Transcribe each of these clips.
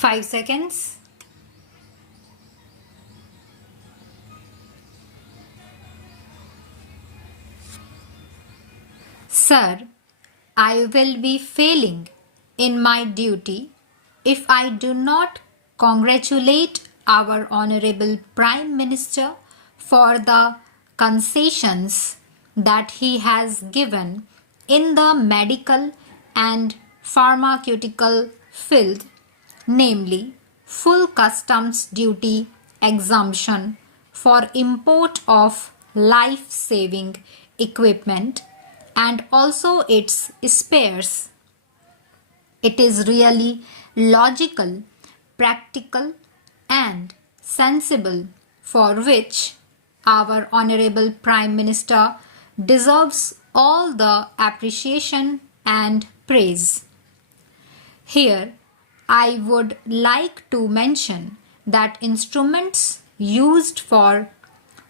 5 seconds. Sir, I will be failing in my duty if I do not congratulate our Honorable Prime Minister for the concessions that he has given in the medical and pharmaceutical field, namely full customs duty exemption for import of life-saving equipment and also its spares. It is really logical, practical and sensible, for which our Honorable Prime Minister deserves all the appreciation and praise. Here, I would like to mention that instruments used for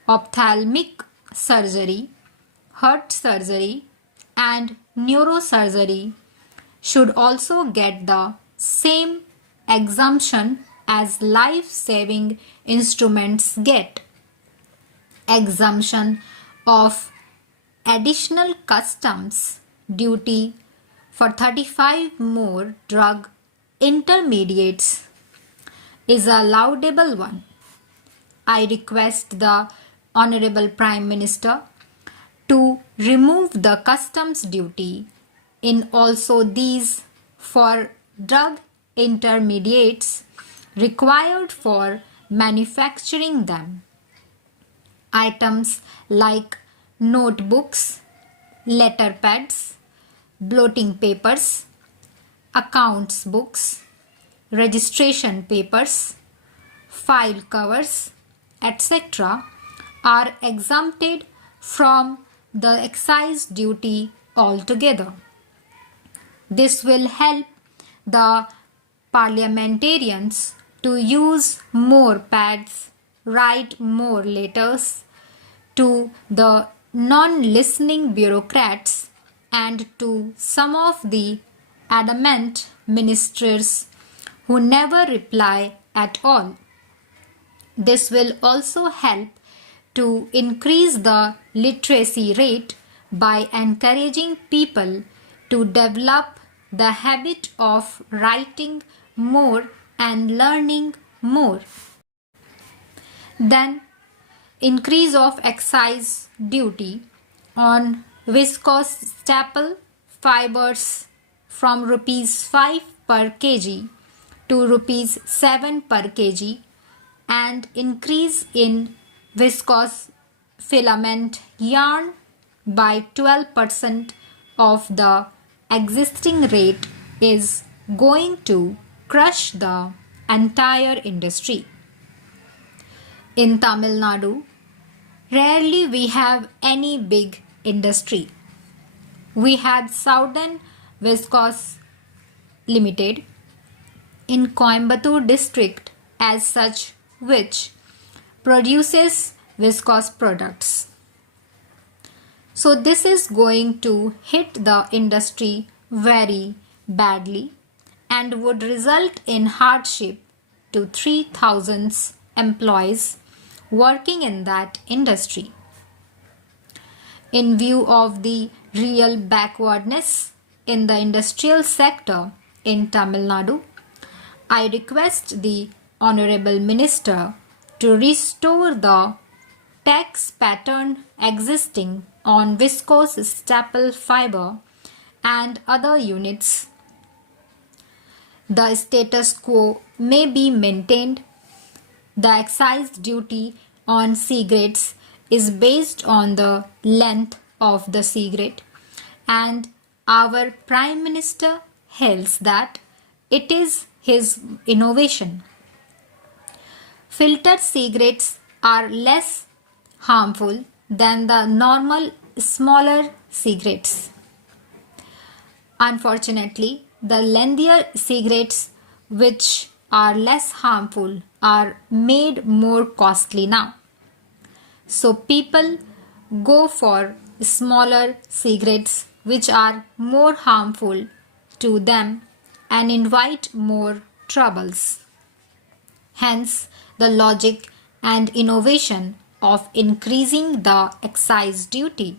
ophthalmic surgery, heart surgery and neurosurgery should also get the same exemption as life-saving instruments get. Exemption of additional customs duty for 35 more drug intermediates is a laudable one. I request the Honorable Prime Minister to remove the customs duty in also these for drug intermediates required for manufacturing them. Items like notebooks, letter pads, blotting papers, accounts books, registration papers, file covers, etc. are exempted from the excise duty altogether. This will help the parliamentarians to use more pads, write more letters to the non-listening bureaucrats and to some of the adamant ministers who never reply at all. This will also help to increase the literacy rate by encouraging people to develop the habit of writing more and learning more. Then, increase of excise duty on viscose staple fibers from rupees 5 per kg to rupees 7 per kg and increase in viscose filament yarn by 12% of the existing rate is going to crush the entire industry. In Tamil Nadu, rarely we have any big industry. We had Southern Viscose Limited in Coimbatore district as such, which produces viscose products. So this is going to hit the industry very badly and would result in hardship to 3,000 employees working in that industry. In view of the real backwardness in the industrial sector in Tamil Nadu, I request the Honorable Minister to restore the tax pattern existing on viscose staple fiber and other units. The status quo may be maintained. The excise duty on cigarettes is based on the length of the cigarette, and our Prime Minister hails that it is his innovation. Filtered cigarettes are less harmful than the normal smaller cigarettes. Unfortunately, the lengthier cigarettes, which are less harmful, are made more costly now. So people go for smaller cigarettes which are more harmful to them and invite more troubles. Hence, the logic and innovation of increasing the excise duty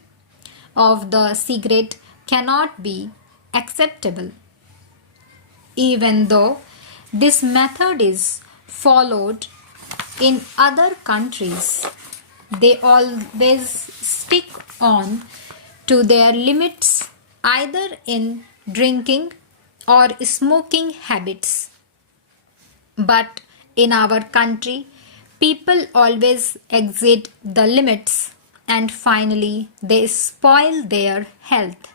of the cigarette cannot be acceptable. Even though this method is followed in other countries, they always stick on to their limits either in drinking or smoking habits. But in our country, people always exceed the limits and finally they spoil their health.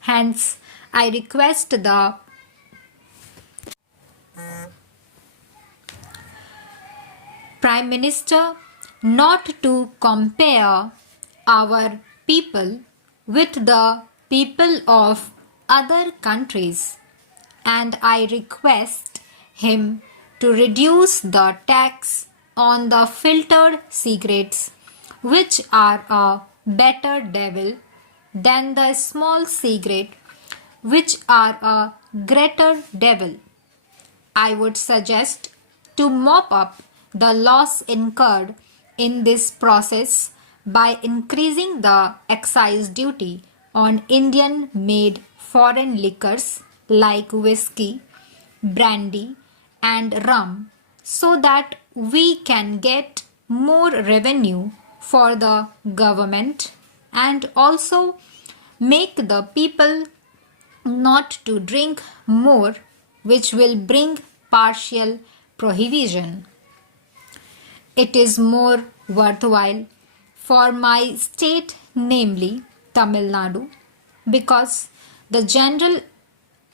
Hence, I request the Prime Minister not to compare our people with the people of other countries, and I request him to reduce the tax on the filtered cigarettes, which are a better devil than the small cigarette, which are a greater devil. I would suggest to mop up the loss incurred in this process by increasing the excise duty on Indian made foreign liquors like whiskey, brandy, and rum so that we can get more revenue for the government and also make the people not to drink more, which will bring partial prohibition. It is more worthwhile for my state, namely Tamil Nadu, because the general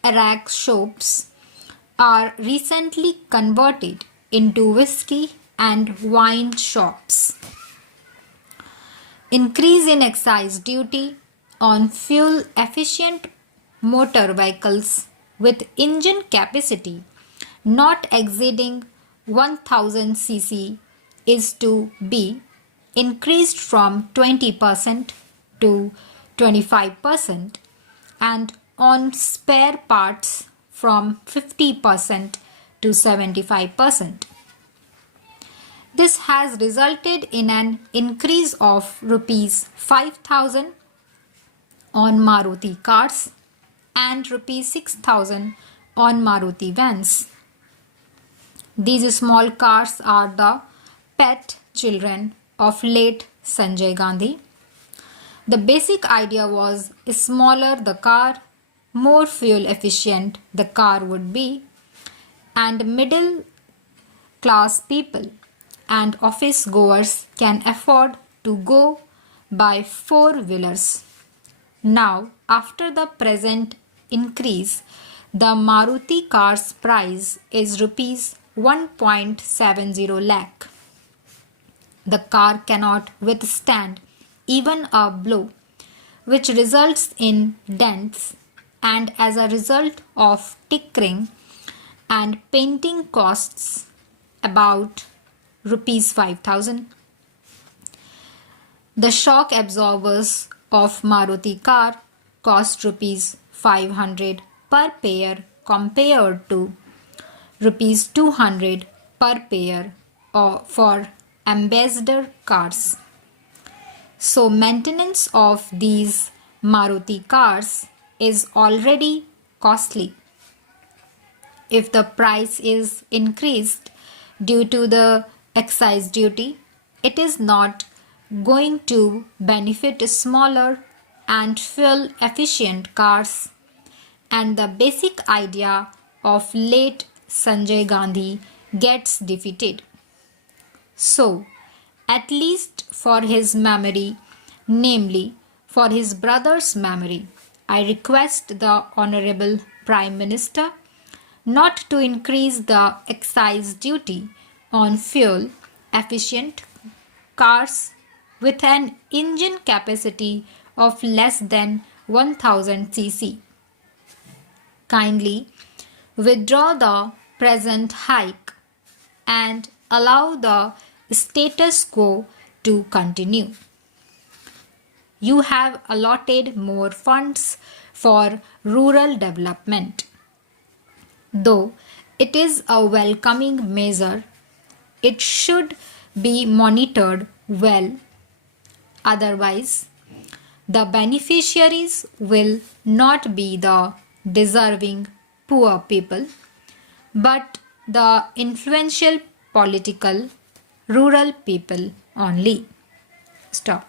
Iraq shops are recently converted into whiskey and wine shops. Increase in excise duty on fuel efficient motor vehicles with engine capacity not exceeding 1000 cc is to be increased from 20% to 25% and on spare parts from 50% to 75%. This has resulted in an increase of rupees 5,000 on Maruti cars and rupees 6,000 on Maruti vans. These small cars are the pet children of late Sanjay Gandhi. The basic idea was smaller the car, more fuel efficient the car would be, and middle class people and office goers can afford to go by four-wheelers. Now, after the present increase, the Maruti car's price is rupees 1.70 lakh. The car cannot withstand even a blow, which results in dents, and as a result of tinkering and painting costs about rupees 5,000. The shock absorbers of Maruti car cost rupees 500 per pair compared to rupees 200 per pair for ambassador cars. So maintenance of these Maruti cars is already costly. If the price is increased due to the excise duty, it is not going to benefit smaller and fuel efficient cars, and the basic idea of late Sanjay Gandhi gets defeated. So, at least for his memory, namely for his brother's memory, I request the Honorable Prime Minister not to increase the excise duty on fuel efficient cars with an engine capacity of less than 1000 cc. Kindly withdraw the present hike and allow the status quo to continue. You have allotted more funds for rural development. Though It is a welcoming measure. It should be monitored well. Otherwise, the beneficiaries will not be the deserving poor people, but the influential political rural people only. Stop.